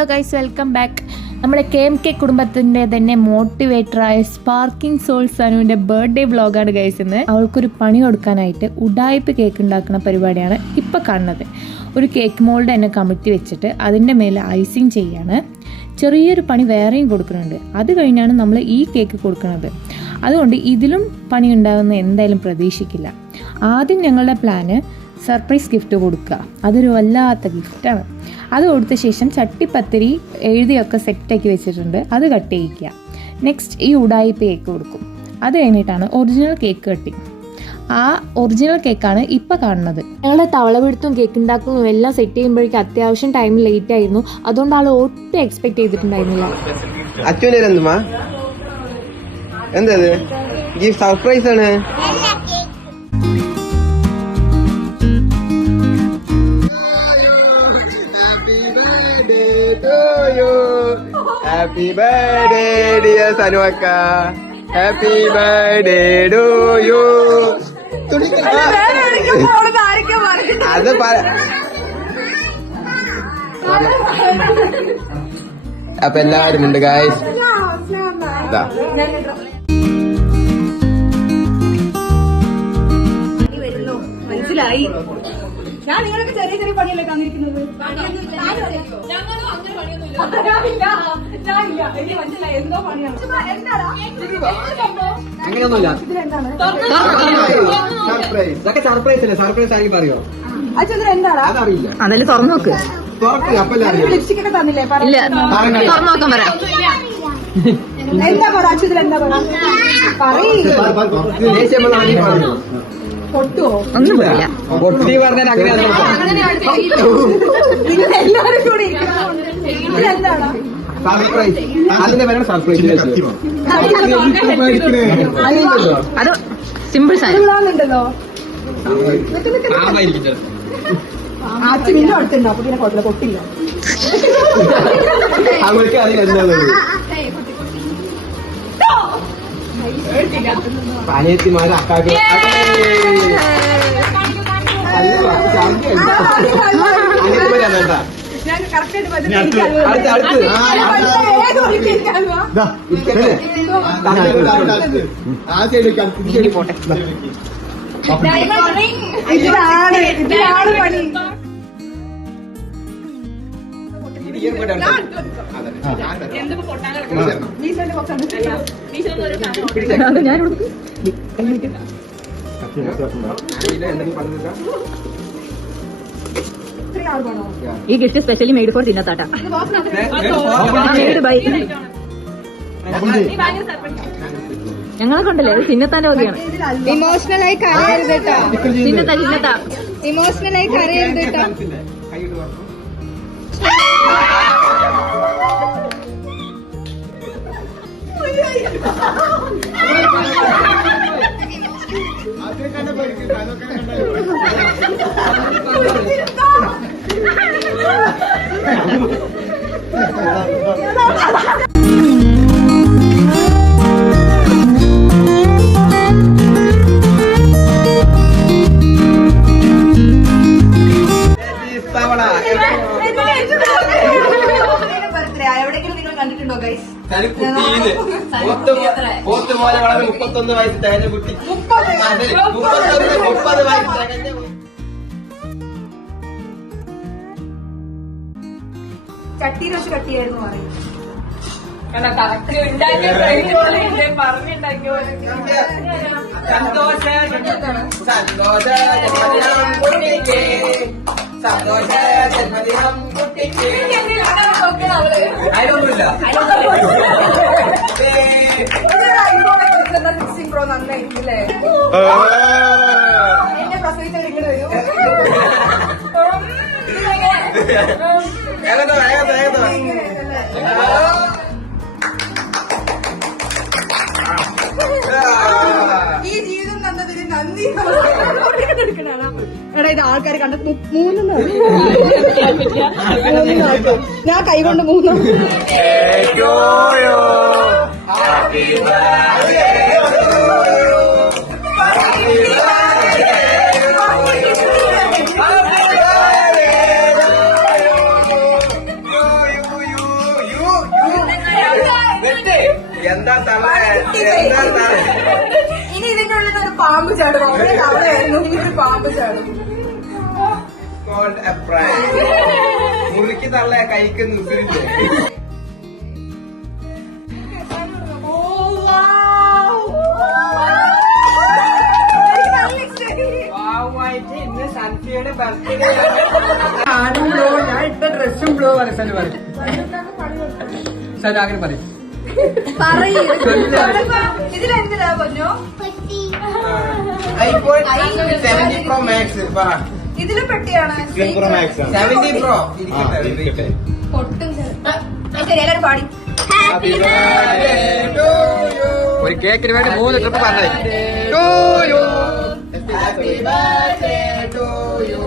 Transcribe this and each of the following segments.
Hello guys, welcome back. നമ്മുടെ KMK കുടുംബത്തിൻ്റെ തന്നെ മോട്ടിവേറ്ററായ സ്പാർക്കിംഗ് സോൾ സനുവിൻ്റെ ബർത്ത്ഡേ വ്ളോഗാണ് ഗൈസ് ഇന്ന്. അവൾക്കൊരു പണി കൊടുക്കാനായിട്ട് ഉഡായിപ്പ് കേക്ക് ഉണ്ടാക്കുന്ന പരിപാടിയാണ് ഇപ്പോൾ കാണുന്നത്. ഒരു കേക്ക് മോൾഡ് തന്നെ കമിഴ്ത്തി വെച്ചിട്ട് അതിൻ്റെ മേലെ ഐസിങ് ചെയ്യാണ്. ചെറിയൊരു പണി വേറെയും കൊടുക്കുന്നുണ്ട്. അത് കഴിഞ്ഞാണ് നമ്മൾ ഈ കേക്ക് കൊടുക്കുന്നത്. അതുകൊണ്ട് ഇതിലും പണി ഉണ്ടാകുന്ന എന്തായാലും പ്രതീക്ഷിക്കില്ല. ആദ്യം ഞങ്ങളുടെ പ്ലാന് സർപ്രൈസ് ഗിഫ്റ്റ് കൊടുക്കുക. അതൊരു വല്ലാത്ത ഗിഫ്റ്റാണ്. അത് കൊടുത്ത ശേഷം ചട്ടിപ്പത്തിരി എഴുതിയൊക്കെ സെറ്റാക്കി വെച്ചിട്ടുണ്ട്, അത് കട്ട് ചെയ്യിക്കുക. നെക്സ്റ്റ് ഈ ഉഡായിപ്പ് കേക്ക് കൊടുക്കും. അത് കഴിഞ്ഞിട്ടാണ് ഒറിജിനൽ കേക്ക് കട്ടിങ്. ആ ഒറിജിനൽ കേക്കാണ് ഇപ്പം കാണുന്നത്. ഞങ്ങളുടെ തവളപിടുത്തവും കേക്ക് ഉണ്ടാക്കുന്നതും എല്ലാം സെറ്റ് ചെയ്യുമ്പോഴേക്കും അത്യാവശ്യം ടൈം ലേറ്റ് ആയിരുന്നു. അതുകൊണ്ട് ആൾ ഒട്ടും എക്സ്പെക്ട് ചെയ്തിട്ടുണ്ടായിരുന്നില്ല. എന്താ സർപ്രൈസ് ആണ്. Happy birthday dear Sanuaka, happy birthday to you. അത് അപ്പൊ എല്ലാവരും ഉണ്ട് ഗായ്സ്. മനസ്സിലായി. ഞാൻ നിങ്ങൾക്ക് ചെറിയ ചെറിയ പണിയല്ലേ തന്നിരിക്കുന്നത്. എന്തോ പണിയാണ്. അങ്ങനെയൊന്നുമില്ല. സർപ്രൈസ് ആയി പറയോ? അച്ഛൻ എന്താടാ അതറിയില്ല. അതല്ലേ തുറന്നു നോക്ക്. ലിപ്സ്റ്റിക് ഒക്കെ തന്നില്ലേ? തുറന്നു നോക്കാൻ പറയാം. എന്താ പറ അച്ഛൻ, എന്താ പറ പൊട്ടുവോ? ഒന്നും പറയില്ല. പൊട്ടി പറഞ്ഞാൽ അങ്ങനെ എല്ലാവരും കൂടി എന്താണ് സർപ്രൈസ്. അതിന്റെ പേരാണ് സർപ്രൈസ്. അത് സിമ്പിൾ ഉണ്ടല്ലോ. അച്ഛൻ വീണ്ടും അടുത്തുണ്ടോ? അപ്പൊ പിന്നെ കുഴപ്പമില്ല, പൊട്ടില്ല. അവൾക്ക് അതിനെന്താ പനിയത്തിമാര് അക്കാക്ക് ഇതിലാണ് പണി. ഈ ഗിഫ്റ്റ് സ്പെഷ്യലി മെയ്ഡ് ഫോർ തിന്നത്താട്ട. ഞങ്ങളെ കൊണ്ടല്ലേ അത് തിന്നത്താന്റെ വകയാണ്. ഇമോഷണലായി കരയരുത് കേട്ടോ. തിന്നത്താ ഇമോഷണലായി കരയരുത് കേട്ടോ. എവിടെയെങ്കിലും നിങ്ങൾ കണ്ടിട്ടുണ്ടോ ഗൈസ്? പോത്ത് പോലെ വളരെ 31 വയസ്സ് തികഞ്ഞ കുട്ടി. 30 വയസ്സ് തികഞ്ഞ ചട്ടിയിൽ വെച്ച് കട്ടിയായിരുന്നു പറയും. സന്തോഷം കുട്ടിക്ക് അതിനൊന്നുമില്ല. Mixing pro നന്നായിരിക്കില്ലേ? എന്നെ പ്രസവിച്ചവർ ഇങ്ങനെ വരും. ഈ ജീവിതം തന്നതിന് നന്ദി. എടാ ഇത് ആൾക്കാർ കണ്ട 3 ഞാൻ കൈകൊണ്ട് 3 you. എന്താ തള്ളേ എന്താ തള്ളേ ഇനി ഇതിന്റെ ഉള്ളിൽ ഒരു പാമ്പ് ചാടും അവിടെ അവിടെയായിരുന്നു ഇനി ഒരു പാമ്പ് ചാടും called a prank. മുറുക്കി തള്ള കഴിക്കുന്ന ഉസിരില്ലേ ഇന്ന് സൺഫിയുടെ ബർത്ത്ഡേ ആടും ബ്ലോ ഞാൻ ഇട്ട ഡ്രസ്സും ബ്ലോ പറയും സനു പറയും സനു അങ്ങനെ പറയും ഇതിലെന്തിനാ പൊന്നോ ഐഫോൺ 70 Pro Max പറ ഇതിലും പെട്ടിയാണ് 70 Pro ഇരിക്കട്ടെ പൊട്ടും ശരി എല്ലാരും പാടി Happy birthday to you. ഒരു കേക്കിന് വേണ്ടി 3 ട്രിപ്പ് പറഞ്ഞത് Happy birthday to you.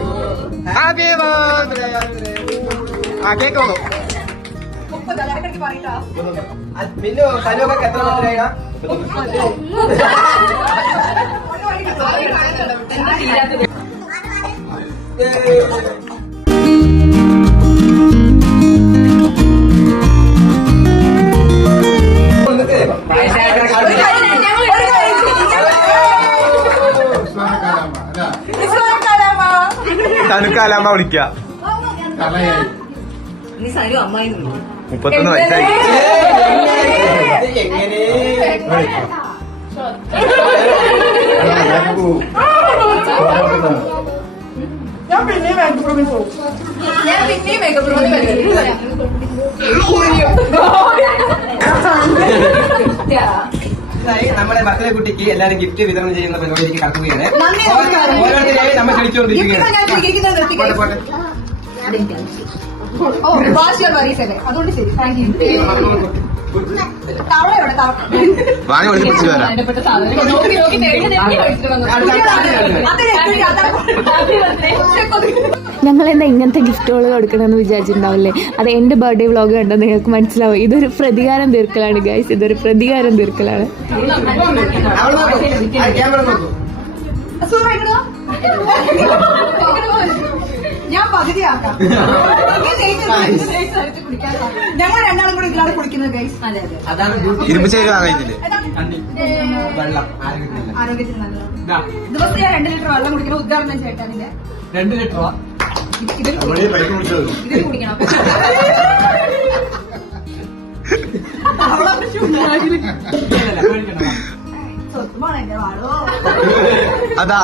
Happy birthday ആ കേക്ക് വന്നു 30 എല്ലാവരും പാടിട്ടാ മിന്നു സനുവൊക്കെ എത്ര ബർത്ത്ഡേയാ തനുക്കാലാമ്മ വിളിക്ക നീ സരു അമ്മായി 31 വയസ്സായി എങ്ങനെ ഞാൻ പിന്നെയും മേക്കപ്പ് റൂമിൽ പോകും നമ്മുടെ ബർത്ത്ഡേ കുട്ടിക്ക് എല്ലാരും ഗിഫ്റ്റ് വിതരണം ചെയ്യുന്ന പരിപാടിക്ക് കടക്കുകയാണ് നന്ദി, നമസ്കാരം. ഓരോരുത്തരെയും നമ്മൾ ക്ഷണിച്ചുകൊണ്ടിരിക്കുകയാണ് പോട്ടെ, പോട്ടെ. ഓ വാശിയാൽ വരീസല്ലേ അതുകൊണ്ട് ശരി താങ്ക് യു തവളയോടെ വാങ്ങി വിളിപ്പിച്ചു വരാം ഞങ്ങൾ എന്താ ഇങ്ങനത്തെ ഗിഫ്റ്റുകൾ കൊടുക്കണമെന്ന് വിചാരിച്ചിട്ടുണ്ടാവില്ലേ അത് എൻ്റെ ബർത്ത്ഡേ വ്ളോഗ് കണ്ടാൽ നിങ്ങൾക്ക് മനസ്സിലാവും ഇതൊരു പ്രതികാരം തീർക്കലാണ് ഗൈസ് ഇതൊരു പ്രതികാരം തീർക്കലാണ് അവൾ നോക്കൂ. ആ ക്യാമറ നോക്കൂ. ഞാൻ പകുതിയാക്കാം ഞങ്ങൾ രണ്ടാളും കൂടി ഇതിലാണ് കുടിക്കുന്നത് ഗൈസ് അതാണ് ബ്യൂട്ടി ഇരുമ്പ് ചേരി വാങ്ങിയില്ലേ വെള്ളം ആരോഗ്യത്തിനല്ല ആരോഗ്യത്തിന് നല്ലതാണ് ദിവസം ഞാൻ 2 ലിറ്റർ വെള്ളം കുടിക്കണം ഉദ്ഘാടനം ചേട്ടാനിന്റെ 2 ലിറ്ററോ ഇതിൽ കുടിക്കണം സ്വന്തമാണ് എന്റെ വാടോ അതാ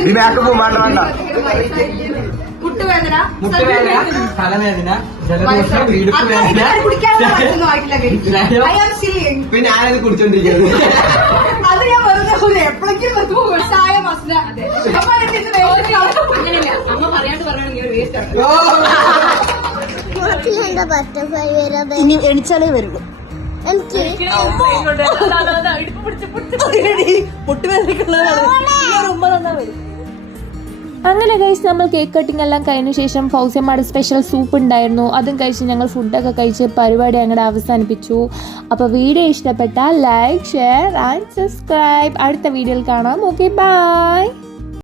ഇതിനാക്ക് വേണ്ട വേണ്ട മുട്ടുവേദന മുട്ടുവേദന തലവേദന ജലദോഷം ഇടുപ്പ് വേദന കുടിക്കാനുള്ള മരുന്നൊന്നും ആയിട്ടില്ല I am still young. പിന്നെ ആരത് കുടിച്ചോണ്ടിരിക്കുന്നത് അത് ഞാൻ വെറുതെ എപ്പോഴേക്കും ചായ മസ്ല അങ്ങനെയല്ല അമ്മ പറയാണ്ട് പറയണെങ്കിൽ വേസ്റ്റ് ആണ് ഇനി എണിച്ചാലേ വരുള്ളൂ എനിക്ക് അങ്ങനെ കഴിച്ച് നമ്മൾ കേക്ക് കട്ടിങ് എല്ലാം കഴിഞ്ഞ ശേഷം ഫൗസിയമ്മയുടെ സ്പെഷ്യൽ സൂപ്പ് ഉണ്ടായിരുന്നു അതും കഴിച്ച് ഞങ്ങൾ ഫുഡൊക്കെ കഴിച്ച് പരിപാടി അങ്ങോട്ട് അവസാനിപ്പിച്ചു. അപ്പോൾ വീഡിയോ ഇഷ്ടപ്പെട്ടാൽ ലൈക്ക് ഷെയർ ആൻഡ് സബ്സ്ക്രൈബ്. അടുത്ത വീഡിയോയിൽ കാണാം. Okay bye.